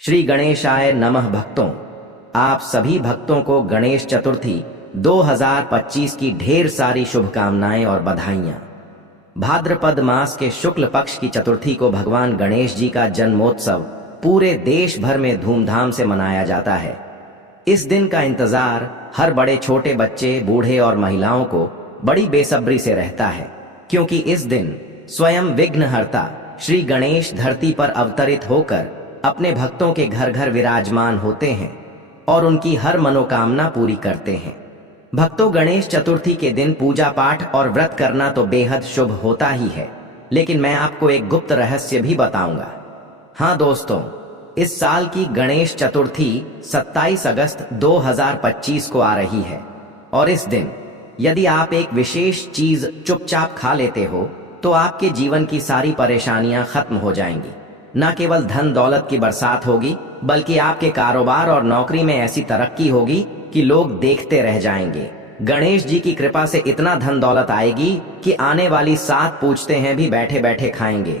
श्री गणेशाय नमः। भक्तों, आप सभी भक्तों को गणेश चतुर्थी 2025 की ढेर सारी शुभकामनाएं और बधाइयां। भाद्रपद मास के शुक्ल पक्ष की चतुर्थी को भगवान गणेश जी का जन्मोत्सव पूरे देश भर में धूमधाम से मनाया जाता है। इस दिन का इंतजार हर बड़े छोटे बच्चे, बूढ़े और महिलाओं को बड़ी बेसब्री से रहता है, क्योंकि इस दिन स्वयं विघ्नहर्ता श्री गणेश धरती पर अवतरित होकर अपने भक्तों के घर घर विराजमान होते हैं और उनकी हर मनोकामना पूरी करते हैं। भक्तों, गणेश चतुर्थी के दिन पूजा पाठ और व्रत करना तो बेहद शुभ होता ही है, लेकिन मैं आपको एक गुप्त रहस्य भी बताऊंगा। हाँ दोस्तों, इस साल की गणेश चतुर्थी 27 अगस्त 2025 को आ रही है और इस दिन यदि आप एक विशेष चीज चुपचाप खा लेते हो तो आपके जीवन की सारी परेशानियां खत्म हो जाएंगी। न केवल धन दौलत की बरसात होगी, बल्कि आपके कारोबार और नौकरी में ऐसी तरक्की होगी कि लोग देखते रह जाएंगे। गणेश जी की कृपा से इतना धन दौलत आएगी कि आने वाली 7 पूछते हैं भी बैठे बैठे खाएंगे,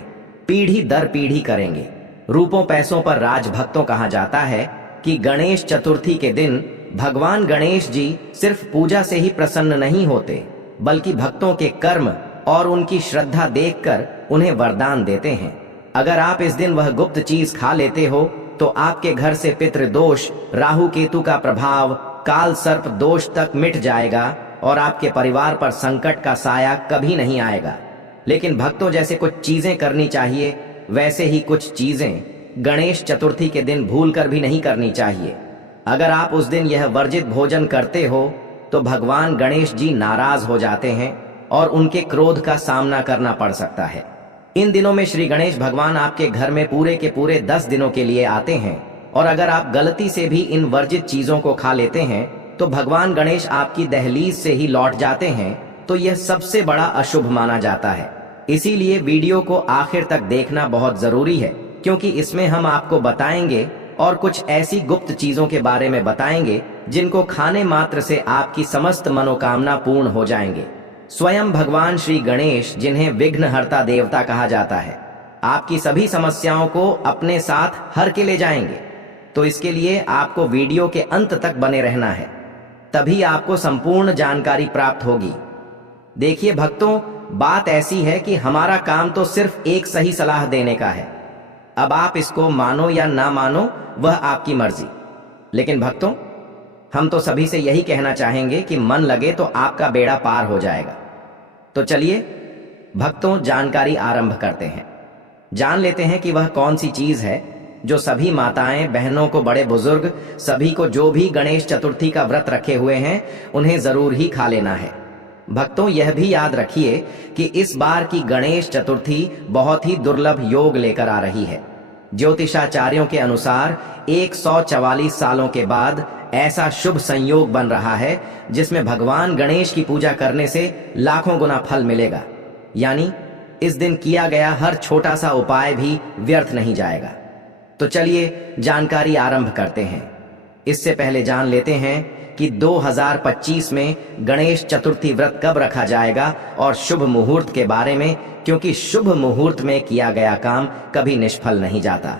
पीढ़ी दर पीढ़ी करेंगे। रूपों पैसों पर राज। भक्तों, कहा जाता है कि गणेश चतुर्थी के दिन भगवान गणेश जी सिर्फ पूजा से ही प्रसन्न नहीं होते, बल्कि भक्तों के कर्म और उनकी श्रद्धा देखकर उन्हें वरदान देते हैं। अगर आप इस दिन वह गुप्त चीज खा लेते हो तो आपके घर से पितृदोष, राहु केतु का प्रभाव, काल सर्प दोष तक मिट जाएगा और आपके परिवार पर संकट का साया कभी नहीं आएगा। लेकिन भक्तों, जैसे कुछ चीजें करनी चाहिए, वैसे ही कुछ चीजें गणेश चतुर्थी के दिन भूलकर भी नहीं करनी चाहिए। अगर आप उस दिन यह वर्जित भोजन करते हो तो भगवान गणेश जी नाराज हो जाते हैं और उनके क्रोध का सामना करना पड़ सकता है। इन दिनों में श्री गणेश भगवान आपके घर में पूरे के पूरे 10 दिनों के लिए आते हैं और अगर आप गलती से भी इन वर्जित चीजों को खा लेते हैं तो भगवान गणेश आपकी दहलीज से ही लौट जाते हैं, तो यह सबसे बड़ा अशुभ माना जाता है। इसीलिए वीडियो को आखिर तक देखना बहुत जरूरी है, क्योंकि इसमें हम आपको बताएंगे और कुछ ऐसी गुप्त चीजों के बारे में बताएंगे जिनको खाने मात्र से आपकी समस्त मनोकामना पूर्ण हो जाएंगे। स्वयं भगवान श्री गणेश, जिन्हें विघ्नहर्ता देवता कहा जाता है, आपकी सभी समस्याओं को अपने साथ हर के ले जाएंगे। तो इसके लिए आपको वीडियो के अंत तक बने रहना है, तभी आपको संपूर्ण जानकारी प्राप्त होगी। देखिए भक्तों, बात ऐसी है कि हमारा काम तो सिर्फ एक सही सलाह देने का है। अब आप इसको मानो या ना मानो, वह आपकी मर्जी। लेकिन भक्तों, हम तो सभी से यही कहना चाहेंगे कि मन लगे तो आपका बेड़ा पार हो जाएगा। तो चलिए भक्तों, जानकारी आरंभ करते हैं। जान लेते हैं कि वह कौन सी चीज है जो सभी माताएं, बहनों को, बड़े बुजुर्ग, सभी को जो भी गणेश चतुर्थी का व्रत रखे हुए हैं उन्हें जरूर ही खा लेना है। भक्तों, यह भी याद रखिए कि इस बार की गणेश चतुर्थी बहुत ही दुर्लभ योग लेकर आ रही है। ज्योतिषाचार्यों के अनुसार 144 सालों के बाद ऐसा शुभ संयोग बन रहा है जिसमें भगवान गणेश की पूजा करने से लाखों गुना फल मिलेगा। यानी इस दिन किया गया हर छोटा सा उपाय भी व्यर्थ नहीं जाएगा। तो चलिए जानकारी आरंभ करते हैं। इससे पहले जान लेते हैं कि 2025 में गणेश चतुर्थी व्रत कब रखा जाएगा और शुभ मुहूर्त के बारे में, क्योंकि शुभ मुहूर्त में किया गया काम कभी निष्फल नहीं जाता,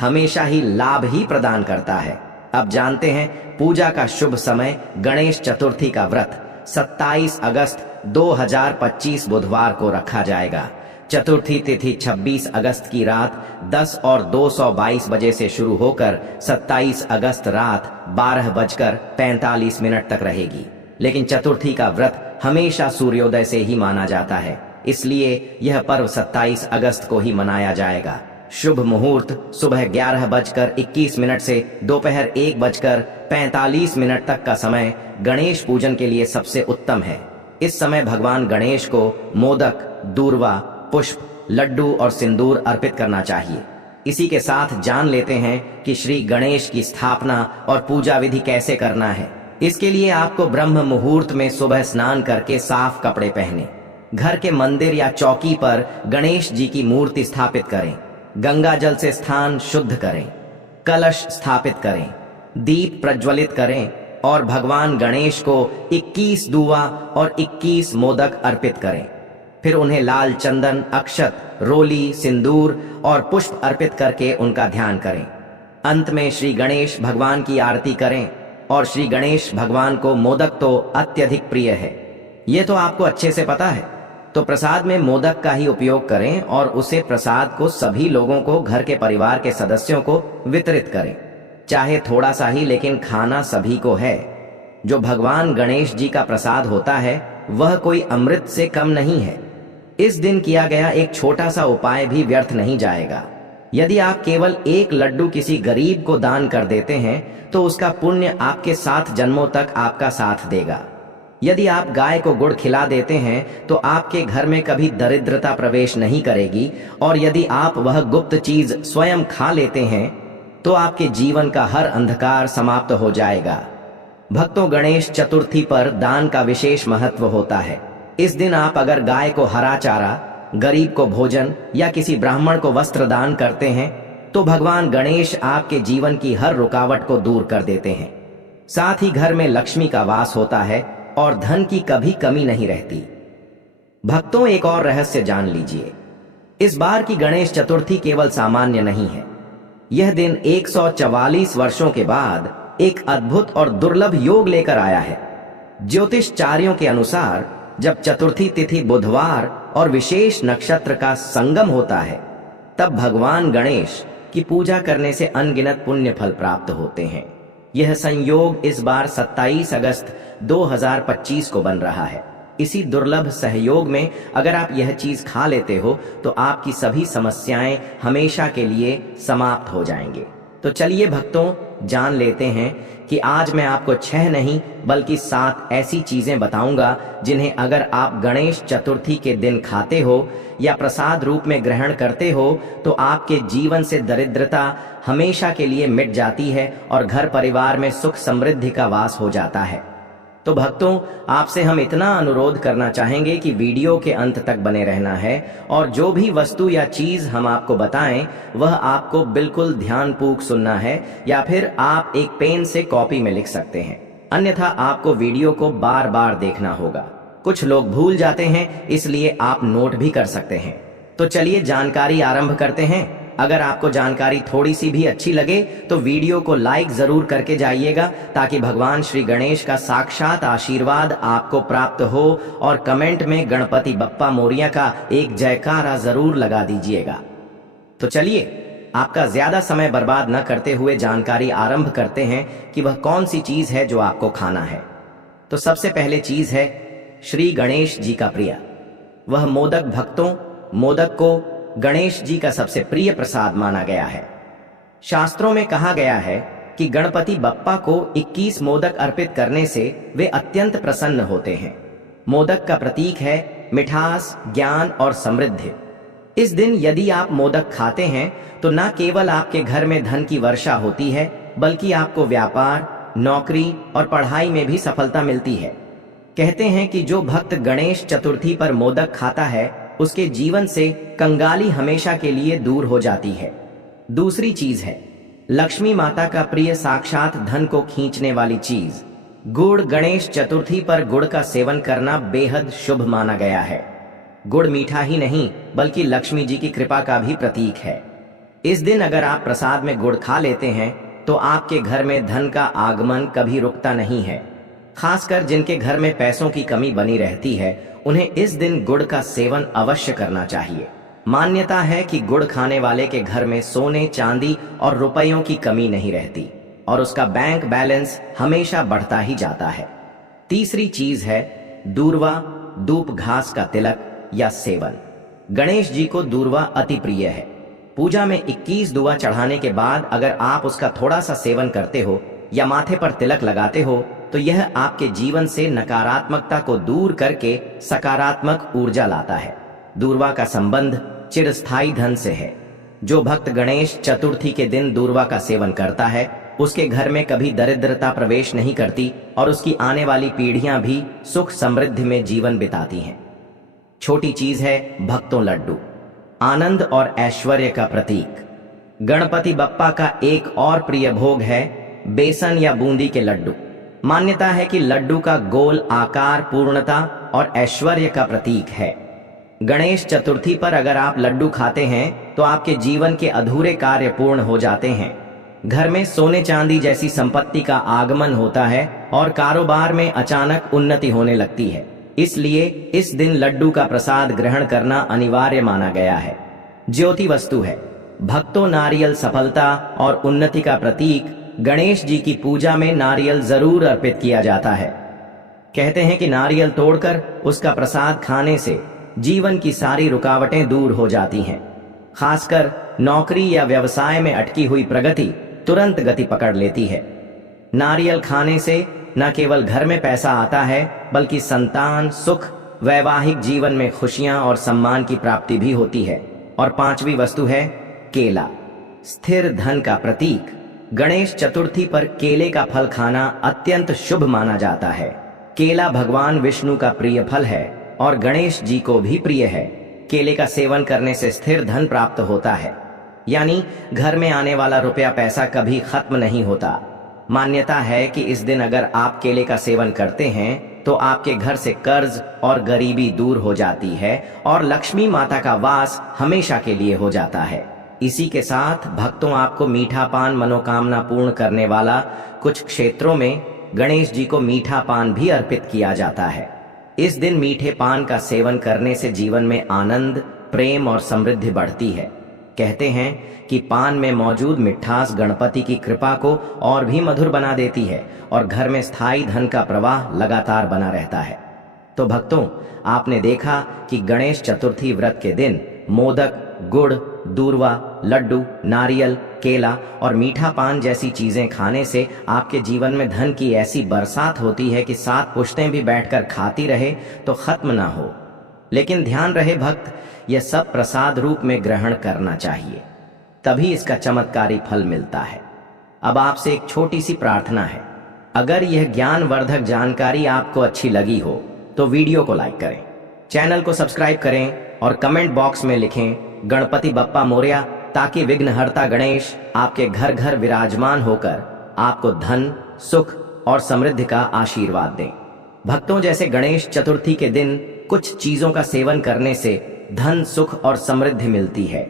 हमेशा ही लाभ ही प्रदान करता है। अब जानते हैं पूजा का शुभ समय। गणेश चतुर्थी का व्रत 27 अगस्त 2025 बुधवार को रखा जाएगा। चतुर्थी तिथि 26 अगस्त की रात 10:0222 बजे से शुरू होकर 27 अगस्त रात 12:45 तक रहेगी। लेकिन चतुर्थी का व्रत हमेशा सूर्योदय से ही माना जाता है, इसलिए यह पर्व 27 अगस्त को ही मनाया जाएगा। शुभ मुहूर्त सुबह 11:21 से दोपहर 1:45 तक का समय गणेश पूजन के लिए सबसे उत्तम है। इस समय भगवान गणेश को मोदक, दूर्वा, पुष्प, लड्डू और सिंदूर अर्पित करना चाहिए। इसी के साथ जान लेते हैं कि श्री गणेश की स्थापना और पूजा विधि कैसे करना है। इसके लिए आपको ब्रह्म मुहूर्त में सुबह स्नान करके साफ कपड़े पहने, घर के मंदिर या चौकी पर गणेश जी की मूर्ति स्थापित करें, गंगा जल से स्थान शुद्ध करें, कलश स्थापित करें, दीप प्रज्वलित करें और भगवान गणेश को 21 दूवा और 21 मोदक अर्पित करें। फिर उन्हें लाल चंदन, अक्षत, रोली, सिंदूर और पुष्प अर्पित करके उनका ध्यान करें। अंत में श्री गणेश भगवान की आरती करें। और श्री गणेश भगवान को मोदक तो अत्यधिक प्रिय है, ये तो आपको अच्छे से पता है। तो प्रसाद में मोदक का ही उपयोग करें और उसे प्रसाद को सभी लोगों को, घर के परिवार के सदस्यों को वितरित करें। चाहे थोड़ा सा ही, लेकिन खाना सभी को है। जो भगवान गणेश जी का प्रसाद होता है वह कोई अमृत से कम नहीं है। इस दिन किया गया एक छोटा सा उपाय भी व्यर्थ नहीं जाएगा। यदि आप केवल एक लड्डू किसी गरीब को दान कर देते हैं तो उसका पुण्य आपके 7 जन्मों तक आपका साथ देगा। यदि आप गाय को गुड़ खिला देते हैं तो आपके घर में कभी दरिद्रता प्रवेश नहीं करेगी। और यदि आप वह गुप्त चीज स्वयं खा लेते हैं तो आपके जीवन का हर अंधकार समाप्त हो जाएगा। भक्तों, गणेश चतुर्थी पर दान का विशेष महत्व होता है। इस दिन आप अगर गाय को हरा चारा, गरीब को भोजन या किसी ब्राह्मण को वस्त्र दान करते हैं तो भगवान गणेश आपके जीवन की हर रुकावट को दूर कर देते हैं। साथ ही घर में लक्ष्मी का वास होता है और धन की कभी कमी नहीं रहती। भक्तों, एक और रहस्य जान लीजिए। इस बार की गणेश चतुर्थी केवल सामान्य नहीं है। यह दिन 144 वर्षों के बाद एक अद्भुत और दुर्लभ योग लेकर आया है। ज्योतिषचार्यों के अनुसार जब चतुर्थी तिथि बुधवार और विशेष नक्षत्र का संगम होता है तब भगवान गणेश की पूजा करने से अनगिनत पुण्य फल प्राप्त होते हैं। यह संयोग इस बार 27 अगस्त 2025 को बन रहा है। इसी दुर्लभ सहयोग में अगर आप यह चीज खा लेते हो तो आपकी सभी समस्याएं हमेशा के लिए समाप्त हो जाएंगे। तो चलिए भक्तों, जान लेते हैं कि आज मैं आपको 6 नहीं बल्कि 7 ऐसी चीजें बताऊंगा जिन्हें अगर आप गणेश चतुर्थी के दिन खाते हो या प्रसाद रूप में ग्रहण करते हो तो आपके जीवन से दरिद्रता हमेशा के लिए मिट जाती है और घर परिवार में सुख समृद्धि का वास हो जाता है। तो भक्तों, आपसे हम इतना अनुरोध करना चाहेंगे कि वीडियो के अंत तक बने रहना है और जो भी वस्तु या चीज हम आपको बताएं वह आपको बिल्कुल ध्यानपूर्वक सुनना है, या फिर आप एक पेन से कॉपी में लिख सकते हैं। अन्यथा आपको वीडियो को बार बार देखना होगा। कुछ लोग भूल जाते हैं, इसलिए आप नोट भी कर सकते हैं। तो चलिए जानकारी आरंभ करते हैं। अगर आपको जानकारी थोड़ी सी भी अच्छी लगे तो वीडियो को लाइक जरूर करके जाइएगा ताकि भगवान श्री गणेश का साक्षात आशीर्वाद आपको प्राप्त हो। और कमेंट में गणपति बप्पा मोरिया का एक जयकारा जरूर लगा दीजिएगा। तो चलिए, आपका ज्यादा समय बर्बाद न करते हुए जानकारी आरंभ करते हैं कि वह कौन सी चीज है जो आपको खाना है। तो सबसे पहले चीज है श्री गणेश जी का प्रिय वह मोदक। भक्तों, मोदक को गणेश जी का सबसे प्रिय प्रसाद माना गया है। शास्त्रों में कहा गया है कि गणपति बप्पा को 21 मोदक अर्पित करने से वे अत्यंत प्रसन्न होते हैं। मोदक का प्रतीक है मिठास, ज्ञान और समृद्धि। इस दिन यदि आप मोदक खाते हैं तो न केवल आपके घर में धन की वर्षा होती है बल्कि आपको व्यापार, नौकरी और पढ़ाई में भी सफलता मिलती है। कहते हैं कि जो भक्त गणेश चतुर्थी पर मोदक खाता है उसके जीवन से कंगाली हमेशा के लिए दूर हो जाती है। दूसरी चीज है लक्ष्मी माता का प्रिय साक्षात धन को खींचने वाली चीज गुड़। गणेश चतुर्थी पर गुड़ का सेवन करना बेहद शुभ माना गया है। गुड़ मीठा ही नहीं बल्कि लक्ष्मी जी की कृपा का भी प्रतीक है। इस दिन अगर आप प्रसाद में गुड़ खा लेते हैं तो आपके घर में धन का आगमन कभी रुकता नहीं है। खासकर जिनके घर में पैसों की कमी बनी रहती है उन्हें इस दिन गुड़ का सेवन अवश्य करना चाहिए। मान्यता है कि गुड़ खाने वाले के घर में सोने, चांदी और रुपयों की कमी नहीं रहती और उसका बैंक बैलेंस हमेशा बढ़ता ही जाता है। तीसरी चीज है दूर्वा, धूप घास का तिलक या सेवन। गणेश जी को दूर्वा अति प्रिय है। पूजा में 21 दुआ चढ़ाने के बाद अगर आप उसका थोड़ा सा सेवन करते हो या माथे पर तिलक लगाते हो तो यह आपके जीवन से नकारात्मकता को दूर करके सकारात्मक ऊर्जा लाता है। दूर्वा का संबंध चिरस्थायी धन से है। जो भक्त गणेश चतुर्थी के दिन दूर्वा का सेवन करता है उसके घर में कभी दरिद्रता प्रवेश नहीं करती और उसकी आने वाली पीढ़ियां भी सुख समृद्धि में जीवन बिताती हैं। छोटी चीज है भक्तों लड्डू, आनंद और ऐश्वर्य का प्रतीक। गणपति बप्पा का एक और प्रिय भोग है बेसन या बूंदी के लड्डू। मान्यता है कि लड्डू का गोल आकार पूर्णता और ऐश्वर्य का प्रतीक है। गणेश चतुर्थी पर अगर आप लड्डू खाते हैं तो आपके जीवन के अधूरे कार्य पूर्ण हो जाते हैं। घर में सोने चांदी जैसी संपत्ति का आगमन होता है और कारोबार में अचानक उन्नति होने लगती है। इसलिए इस दिन लड्डू का प्रसाद ग्रहण करना अनिवार्य माना गया है। ज्योति वस्तु है। भक्तों, नारियल सफलता और उन्नति का प्रतीक गणेश जी की पूजा में नारियल जरूर अर्पित किया जाता है। कहते हैं कि नारियल तोड़कर उसका प्रसाद खाने से जीवन की सारी रुकावटें दूर हो जाती हैं। खासकर नौकरी या व्यवसाय में अटकी हुई प्रगति तुरंत गति पकड़ लेती है। नारियल खाने से न केवल घर में पैसा आता है, बल्कि संतान, सुख, वैवाहिक जीवन में खुशियां और सम्मान की प्राप्ति भी होती है। और पांचवी वस्तु है केला, स्थिर धन का प्रतीक। गणेश चतुर्थी पर केले का फल खाना अत्यंत शुभ माना जाता है। केला भगवान विष्णु का प्रिय फल है और गणेश जी को भी प्रिय है। केले का सेवन करने से स्थिर धन प्राप्त होता है, यानी घर में आने वाला रुपया पैसा कभी खत्म नहीं होता। मान्यता है कि इस दिन अगर आप केले का सेवन करते हैं तो आपके घर से कर्ज और गरीबी दूर हो जाती है और लक्ष्मी माता का वास हमेशा के लिए हो जाता है। इसी के साथ भक्तों, आपको मीठा पान मनोकामना पूर्ण करने वाला, कुछ क्षेत्रों में गणेश जी को मीठा पान भी अर्पित किया जाता है। इस दिन मीठे पान का सेवन करने से जीवन में आनंद, प्रेम और समृद्धि बढ़ती है। कहते हैं कि पान में मौजूद मिठास गणपति की कृपा को और भी मधुर बना देती है और घर में स्थायी धन का प्रवाह लगातार बना रहता है। तो भक्तों, आपने देखा कि गणेश चतुर्थी व्रत के दिन मोदक, गुड़, दूर्वा, लड्डू, नारियल, केला और मीठा पान जैसी चीजें खाने से आपके जीवन में धन की ऐसी बरसात होती है कि 7 पुश्तें भी बैठकर खाती रहे तो खत्म ना हो। लेकिन ध्यान रहे भक्त, यह सब प्रसाद रूप में ग्रहण करना चाहिए, तभी इसका चमत्कारी फल मिलता है। अब आपसे एक छोटी सी प्रार्थना है। अगर यह ज्ञानवर्धक जानकारी आपको अच्छी लगी हो तो वीडियो को लाइक करें, चैनल को सब्सक्राइब करें और कमेंट बॉक्स में लिखें गणपति बप्पा मोरया, ताकि विघ्नहर्ता गणेश आपके घर घर विराजमान होकर आपको धन, सुख और समृद्धि का आशीर्वाद दें। भक्तों, जैसे गणेश चतुर्थी के दिन कुछ चीजों का सेवन करने से धन, सुख और समृद्धि मिलती है,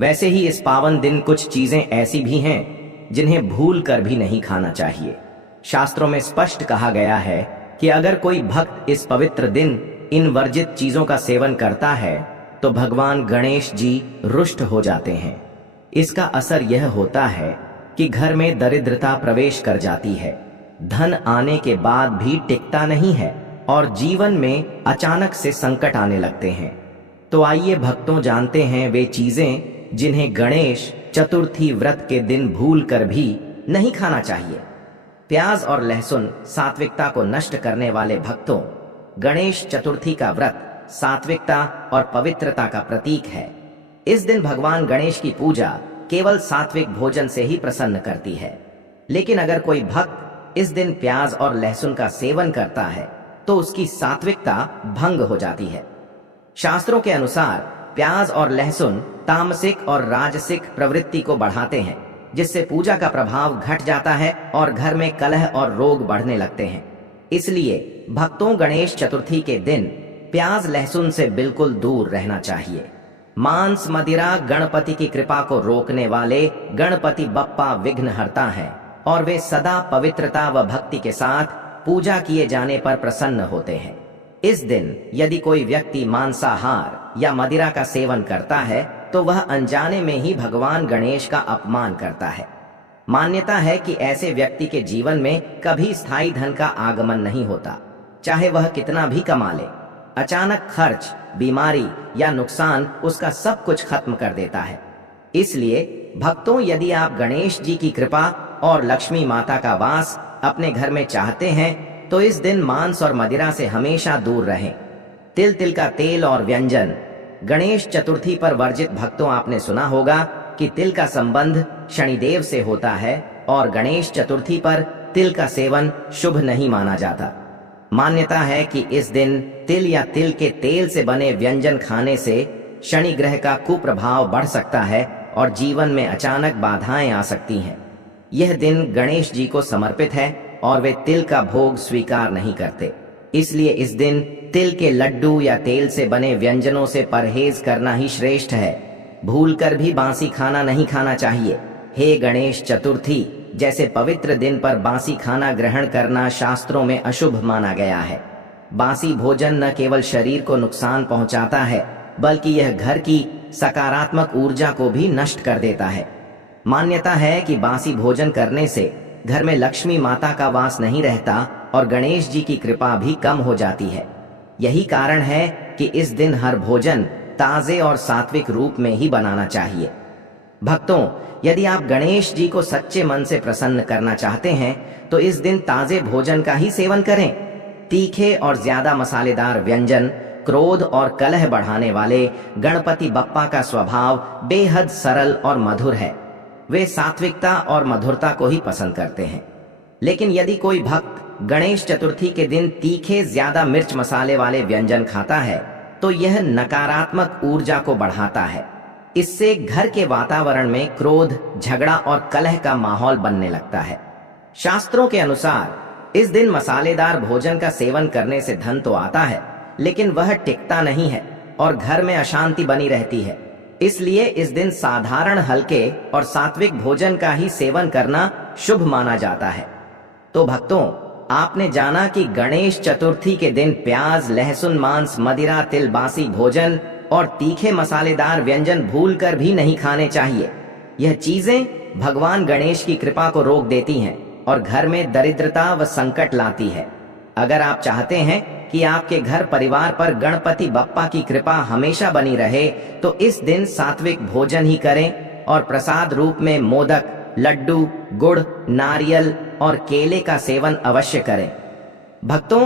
वैसे ही इस पावन दिन कुछ चीजें ऐसी भी हैं जिन्हें भूल कर भी नहीं खाना चाहिए। शास्त्रों में स्पष्ट कहा गया है कि अगर कोई भक्त इस पवित्र दिन इन वर्जित चीजों का सेवन करता है तो भगवान गणेश जी रुष्ट हो जाते हैं। इसका असर यह होता है कि घर में दरिद्रता प्रवेश कर जाती है, धन आने के बाद भी टिकता नहीं है और जीवन में अचानक से संकट आने लगते हैं। तो आइए भक्तों, जानते हैं वे चीजें जिन्हें गणेश चतुर्थी व्रत के दिन भूल कर भी नहीं खाना चाहिए। प्याज और लहसुन सात्विकता को नष्ट करने वाले भक्तों, गणेश चतुर्थी का व्रत सात्विकता और पवित्रता का प्रतीक है। इस दिन भगवान गणेश की पूजा केवल सात्विक भोजन से ही प्रसन्न करती है। लेकिन अगर कोई भक्त इस दिन प्याज और लहसुन का सेवन करता है तो उसकी सात्विकता भंग हो जाती है। शास्त्रों के अनुसार प्याज और लहसुन तामसिक और राजसिक प्रवृत्ति को बढ़ाते हैं, जिससे पूजा का प्रभाव घट जाता है और घर में कलह और रोग बढ़ने लगते हैं। इसलिए भक्तों, गणेश चतुर्थी के दिन प्याज लहसुन से बिल्कुल दूर रहना चाहिए। मांस, मदिरा गणपति की कृपा को रोकने वाले गणपति बप्पा विघ्नहर्ता हैं और वे सदा पवित्रता व भक्ति के साथ पूजा किए जाने पर प्रसन्न होते हैं। इस दिन यदि कोई व्यक्ति मांसाहार या मदिरा का सेवन करता है तो वह अनजाने में ही भगवान गणेश का अपमान करता है। मान्यता है कि ऐसे व्यक्ति के जीवन में कभी स्थायी धन का आगमन नहीं होता, चाहे वह कितना भी कमा ले। अचानक खर्च, बीमारी या नुकसान उसका सब कुछ खत्म कर देता है। इसलिए भक्तों, यदि आप गणेश जी की कृपा और लक्ष्मी माता का वास अपने घर में चाहते हैं तो इस दिन मांस और मदिरा से हमेशा दूर रहें। तिल का तेल और व्यंजन गणेश चतुर्थी पर वर्जित। भक्तों, आपने सुना होगा कि तिल का संबंध शनिदेव से होता है और गणेश चतुर्थी पर तिल का सेवन शुभ नहीं माना जाता। मान्यता है कि इस दिन तिल या तिल के तेल से बने व्यंजन खाने से शनि ग्रह का कुप्रभाव बढ़ सकता है और जीवन में अचानक बाधाएं आ सकती हैं। यह दिन गणेश जी को समर्पित है और वे तिल का भोग स्वीकार नहीं करते। इसलिए इस दिन तिल के लड्डू या तेल से बने व्यंजनों से परहेज करना ही श्रेष्ठ है। भूलकर भी बासी खाना नहीं खाना चाहिए। हे गणेश चतुर्थी जैसे पवित्र दिन पर बासी खाना ग्रहण करना शास्त्रों में अशुभ माना गया है। बासी भोजन न केवल शरीर को नुकसान पहुंचाता है, बल्कि यह घर की सकारात्मक ऊर्जा को भी नष्ट कर देता है। मान्यता है कि बासी भोजन करने से घर में लक्ष्मी माता का वास नहीं रहता और गणेश जी की कृपा भी कम हो जाती है। यही कारण है कि इस दिन हर भोजन ताजे और सात्विक रूप में ही बनाना चाहिए। भक्तों, यदि आप गणेश जी को सच्चे मन से प्रसन्न करना चाहते हैं तो इस दिन ताजे भोजन का ही सेवन करें। तीखे और ज्यादा मसालेदार व्यंजन क्रोध और कलह बढ़ाने वाले गणपति बप्पा का स्वभाव बेहद सरल और मधुर है। वे सात्विकता और मधुरता को ही पसंद करते हैं। लेकिन यदि कोई भक्त गणेश चतुर्थी के दिन तीखे ज्यादा मिर्च मसाले वाले व्यंजन खाता है तो यह नकारात्मक ऊर्जा को बढ़ाता है। इससे घर के वातावरण में क्रोध, झगड़ा और कलह का माहौल बनने लगता है। शास्त्रों के अनुसार इस दिन मसालेदार भोजन का सेवन करने से धन तो आता है, लेकिन वह टिकता नहीं है और घर में अशांति बनी रहती है। इसलिए इस दिन साधारण हल्के और सात्विक भोजन का ही सेवन करना शुभ माना जाता है। तो भक्तों, आपने जाना कि गणेश चतुर्थी के दिन प्याज, लहसुन, मांस, मदिरा, तिल, बासी भोजन और तीखे मसालेदार व्यंजन भूलकर भी नहीं खाने चाहिए। यह चीजें भगवान गणेश की कृपा को रोक देती हैं और घर में दरिद्रता व संकट लाती है। अगर आप चाहते हैं कि आपके घर परिवार पर गणपति बप्पा की कृपा हमेशा बनी रहे तो इस दिन सात्विक भोजन ही करें और प्रसाद रूप में मोदक, लड्डू, गुड़, नारियल और केले का सेवन अवश्य करें। भक्तों,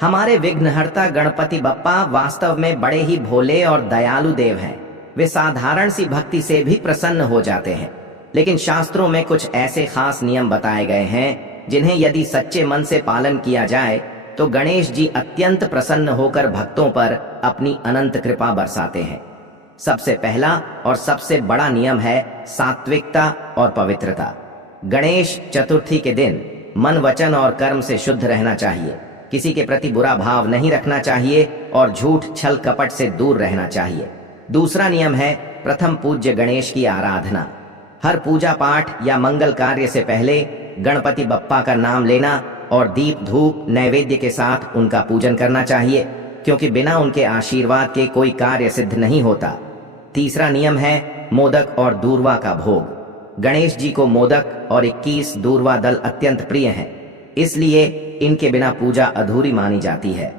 हमारे विघ्नहर्ता गणपति बप्पा वास्तव में बड़े ही भोले और दयालु देव हैं। वे साधारण सी भक्ति से भी प्रसन्न हो जाते हैं, लेकिन शास्त्रों में कुछ ऐसे खास नियम बताए गए हैं जिन्हें यदि सच्चे मन से पालन किया जाए तो गणेश जी अत्यंत प्रसन्न होकर भक्तों पर अपनी अनंत कृपा बरसाते हैं। सबसे पहला और सबसे बड़ा नियम है सात्विकता और पवित्रता। गणेश चतुर्थी के दिन मन, वचन और कर्म से शुद्ध रहना चाहिए। किसी के प्रति बुरा भाव नहीं रखना चाहिए और झूठ, छल, कपट से दूर रहना चाहिए। दूसरा नियम है प्रथम पूज्य गणेश की आराधना। हर पूजा पाठ या मंगल कार्य से पहले गणपति बप्पा का नाम लेना और दीप, धूप, नैवेद्य के साथ उनका पूजन करना चाहिए, क्योंकि बिना उनके आशीर्वाद के कोई कार्य सिद्ध नहीं होता। तीसरा नियम है मोदक और दूर्वा का भोग। गणेश जी को मोदक और 21 दूर्वा दल अत्यंत प्रिय हैं, इसलिए इनके बिना पूजा अधूरी मानी जाती है।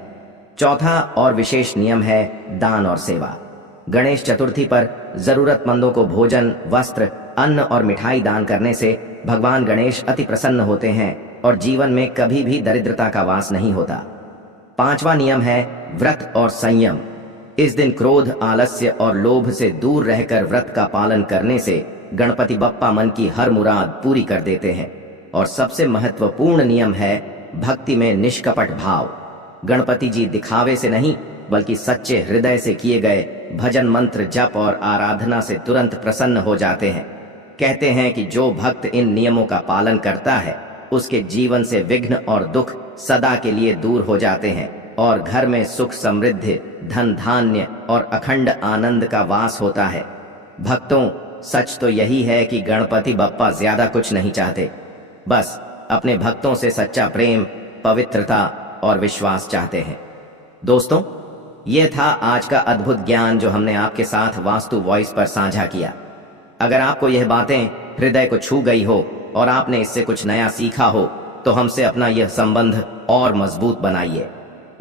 चौथा और विशेष नियम है दान और सेवा। गणेश चतुर्थी पर जरूरतमंदों को भोजन, वस्त्र, अन्न और मिठाई दान करने से भगवान गणेश अति प्रसन्न होते हैं और जीवन में कभी भी दरिद्रता का वास नहीं होता। पांचवा नियम है व्रत और संयम। इस दिन क्रोध, आलस्य और लोभ से दूर रहकर व्रत का पालन करने से गणपति बप्पा मन की हर मुराद पूरी कर देते हैं। और सबसे महत्वपूर्ण नियम है भक्ति में निष्कपट भाव। गणपति जी दिखावे से नहीं बल्कि सच्चे हृदय से किए गए भजन, मंत्र, जप और आराधना से तुरंत प्रसन्न हो जाते हैं। कहते हैं कि जो भक्त इन नियमों का पालन करता है उसके जीवन से विघ्न और दुख सदा के लिए दूर हो जाते हैं और घर में सुख, समृद्धि, धन, धान्य और अखंड आनंद का वास होता है। भक्तों, सच तो यही है कि गणपति बप्पा ज्यादा कुछ नहीं चाहते, बस अपने भक्तों से सच्चा प्रेम, पवित्रता और विश्वास चाहते हैं। दोस्तों, ये था आज का अद्भुत ज्ञान जो हमने आपके साथ वास्तु वॉइस पर साझा किया। अगर आपको यह बातें हृदय को छू गई हो और आपने इससे कुछ नया सीखा हो तो हमसे अपना यह संबंध और मजबूत बनाइए।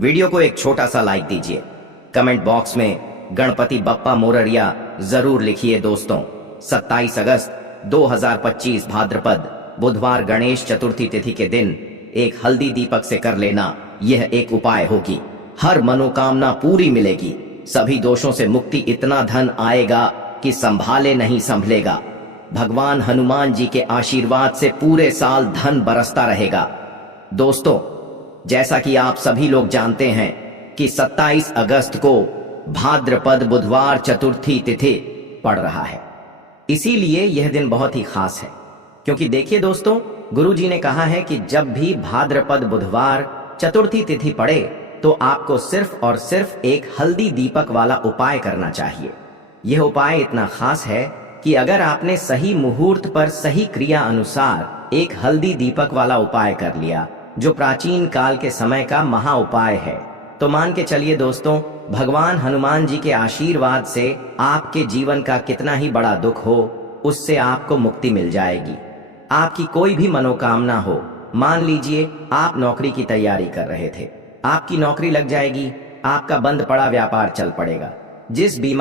वीडियो को एक छोटा सा लाइक दीजिए। कमेंट बॉक्स में गणपति बप्पा मोररिया जरूर लिखिए। दोस्तों, 27 अगस्त 2025 भाद्रपद बुधवार गणेश चतुर्थी तिथि के दिन एक हल्दी दीपक से कर लेना यह एक उपाय होगी। हर मनोकामना पूरी मिलेगी, सभी दोषों से मुक्ति, इतना धन आएगा कि संभाले नहीं संभलेगा। भगवान हनुमान जी के आशीर्वाद से पूरे साल धन बरसता रहेगा। दोस्तों, जैसा कि आप सभी लोग जानते हैं कि 27 अगस्त को भाद्रपद बुधवार चतुर्थी तिथि पड़ रहा है, इसीलिए यह दिन बहुत ही खास है। क्योंकि देखिए दोस्तों, गुरु जी ने कहा है कि जब भी भाद्रपद बुधवार चतुर्थी तिथि पड़े तो आपको सिर्फ और सिर्फ एक हल्दी दीपक वाला उपाय करना चाहिए। यह उपाय इतना खास है कि अगर आपने सही मुहूर्त पर सही क्रिया अनुसार एक हल्दी दीपक वाला उपाय कर लिया, जो प्राचीन काल के समय का महा उपाय है, तो मान के चलिए दोस्तों, भगवान हनुमान जी के आशीर्वाद से आपके जीवन का कितना ही बड़ा दुख हो, उससे आपको मुक्ति मिल जाएगी। आपकी कोई भी मनोकामना हो, मान लीजिए आप नौकरी की तैयारी कर रहे थे, आपकी नौकरी लग जाएगी, आपका बंद पड़ा व्यापार चल पड़ेगा। जिस बीमारी